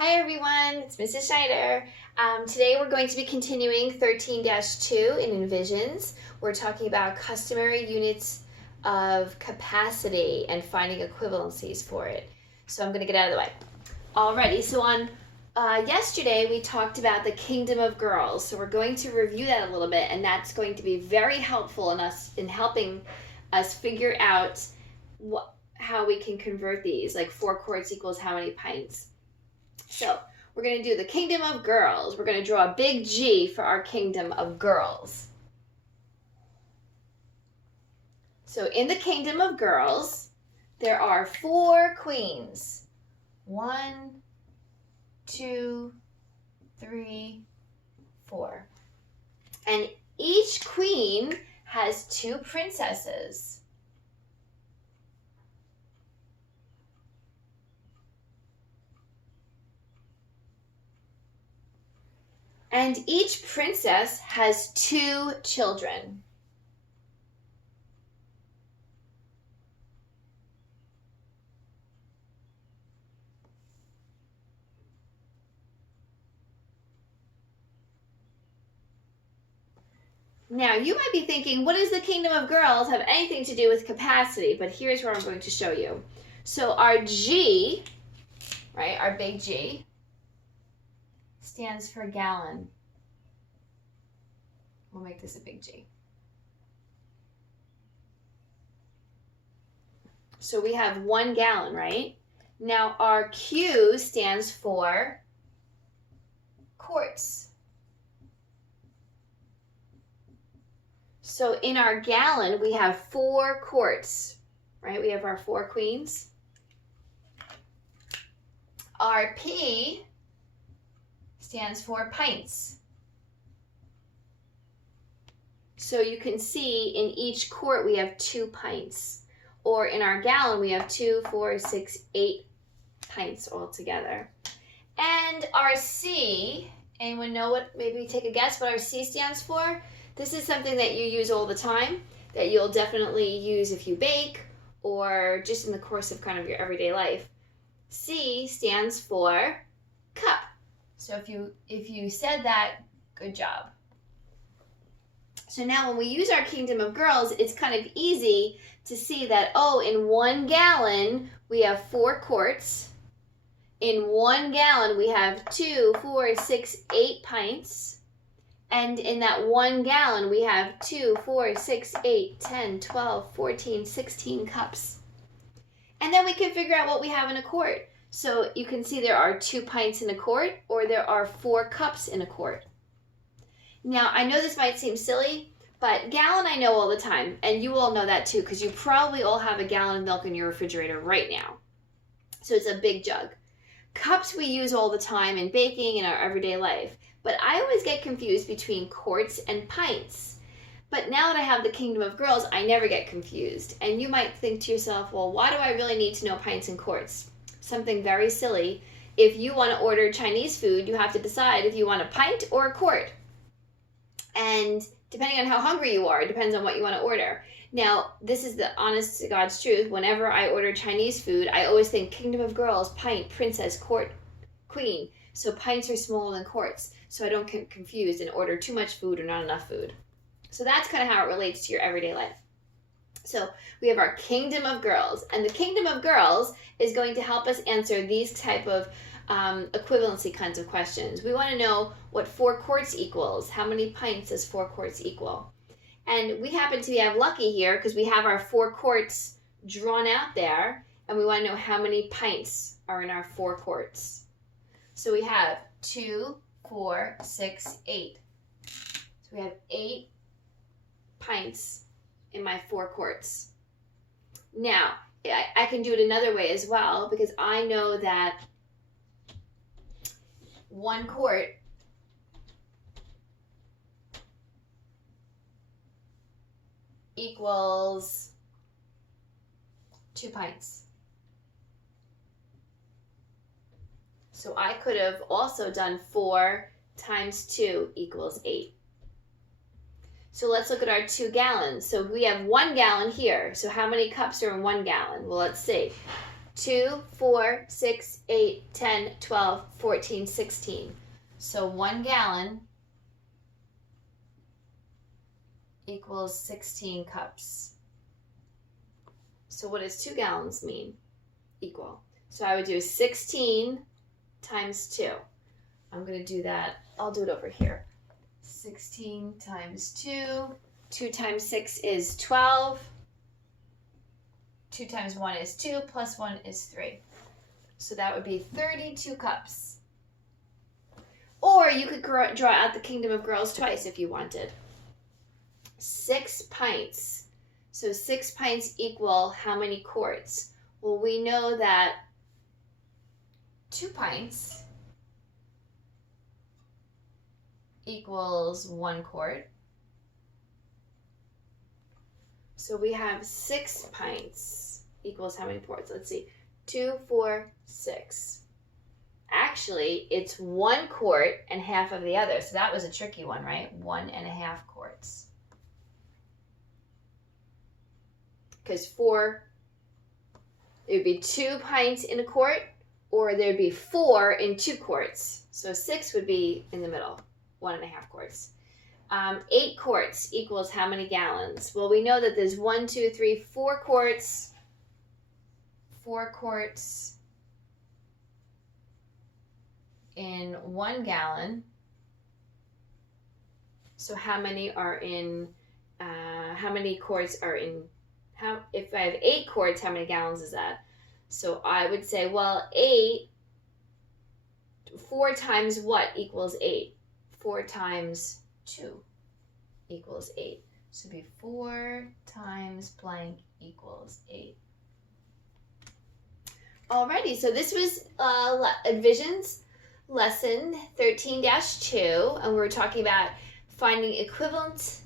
Hi everyone, it's Mrs. Schneider. Today we're going to be continuing 13-2 in Envisions. We're talking about customary units of capacity and finding equivalencies for it. So I'm going to get out of the way. Alrighty, so on yesterday we talked about the kingdom of girls. So we're going to review that a little bit, and that's going to be very helpful in helping us figure out how we can convert these, like 4 quarts equals how many pints. So we're going to do the kingdom of girls. We're going to draw a big G for our kingdom of girls. So in the kingdom of girls, there are 4 queens. 1, 2, 3, 4. And each queen has 2 princesses. And each princess has 2 children. Now, you might be thinking, what does the kingdom of girls have anything to do with capacity? But here's where I'm going to show you. So our G, right, our big G, stands for gallon. We'll make this a big G. So we have 1 gallon, right? Now our Q stands for quarts. So in our gallon, we have 4 quarts, right? We have our 4 queens. Our P stands for pints. So you can see in each quart we have 2 pints. Or in our gallon we have 2, 4, 6, 8 pints altogether. And our C, anyone know what, maybe take a guess what our C stands for? This is something that you use all the time, that you'll definitely use if you bake or just in the course of kind of your everyday life. C stands for cup. So if you said that, good job. So now when we use our kingdom of girls, it's kind of easy to see that, oh, in 1 gallon, we have 4 quarts. In 1 gallon, we have 2, 4, 6, 8 pints. And in that 1 gallon, we have 2, 4, 6, 8, 10, 12, 14, 16 cups. And then we can figure out what we have in a quart. So you can see there are 2 pints in a quart, or there are 4 cups in a quart. Now, I know this might seem silly, but gallon I know all the time, and you all know that too, because you probably all have a gallon of milk in your refrigerator right now. So it's a big jug. Cups we use all the time in baking in our everyday life, but I always get confused between quarts and pints. But now that I have the kingdom of girls, I never get confused. And you might think to yourself, well, why do I really need to know pints and quarts? Something very silly. If you want to order Chinese food, you have to decide if you want a pint or a quart. And depending on how hungry you are, it depends on what you want to order. Now, this is the honest to God's truth. Whenever I order Chinese food, I always think kingdom of girls, pint, princess, quart, queen. So pints are smaller than quarts. So I don't get confused and order too much food or not enough food. So that's kind of how it relates to your everyday life. So we have our kingdom of girls. And the kingdom of girls is going to help us answer these type of equivalency kinds of questions. We want to know what 4 quarts equals. How many pints does 4 quarts equal? And we happen to have lucky here because we have our 4 quarts drawn out there, and we want to know how many pints are in our 4 quarts. So we have 2, 4, 6, 8. So we have 8 pints in my 4 quarts. Now, I can do it another way as well, because I know that 1 quart equals 2 pints. So I could have also done 4 times 2 equals 8. So let's look at our 2 gallons. So we have 1 gallon here. So how many cups are in 1 gallon? Well, let's see. 2, 4, 6, 8, 10, 12, 14, 16. So 1 gallon equals 16 cups. So what does 2 gallons mean? Equal. So I would do 16 times 2. I'm going to do that. I'll do it over here. 16 times 2. 2 times 6 is 12. 2 times 1 is 2, plus 1 is 3. So that would be 32 cups. Or you could draw out the Kingdom of Girls twice if you wanted. 6 pints. So 6 pints equal how many quarts? Well, we know that 2 pints equals 1 quart. So we have 6 pints equals how many quarts? Let's see. 2, 4, 6. Actually, it's 1 quart and half of the other. So that was a tricky one, right? 1.5 quarts. Because it would be 2 pints in a quart, or there'd be 4 in 2 quarts. So 6 would be in the middle, 1.5 quarts. 8 quarts equals how many gallons? Well, we know that there's 1, 2, 3, 4 quarts. 4 quarts in 1 gallon. So how many are in, how many quarts are in, if I have 8 quarts, how many gallons is that? So I would say, well, 4 times what equals 8? 4 times 2 equals 8. So it'd be 4 times blank equals 8. Alrighty, so this was Envisions lesson 13-2, and we were talking about finding equivalent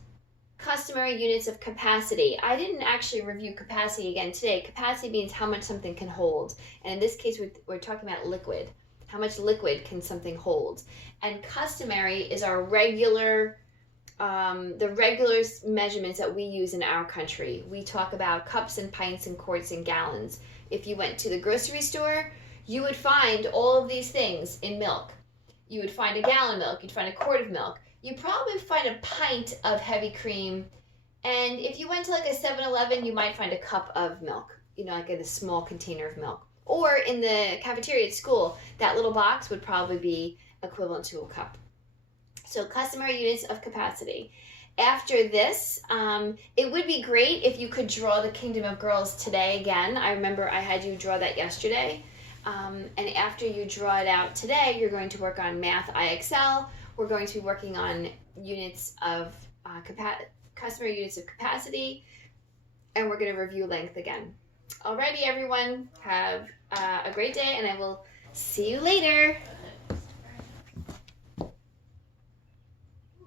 customary units of capacity. I didn't actually review capacity again today. Capacity means how much something can hold. And in this case, we're talking about liquid. How much liquid can something hold? And customary is our regular, the regular measurements that we use in our country. We talk about cups and pints and quarts and gallons. If you went to the grocery store, you would find all of these things in milk. You would find a gallon of milk. You'd find a quart of milk. You'd probably find a pint of heavy cream. And if you went to like a 7-Eleven, you might find a cup of milk, like in a small container of milk. Or in the cafeteria at school, that little box would probably be equivalent to a cup. So customary units of capacity. After this, it would be great if you could draw the Kingdom of Girls today again. I remember I had you draw that yesterday. And after you draw it out today, you're going to work on Math IXL. We're going to be working on units of customary units of capacity, and we're going to review length again. Alrighty, everyone, have a great day, and I will see you later.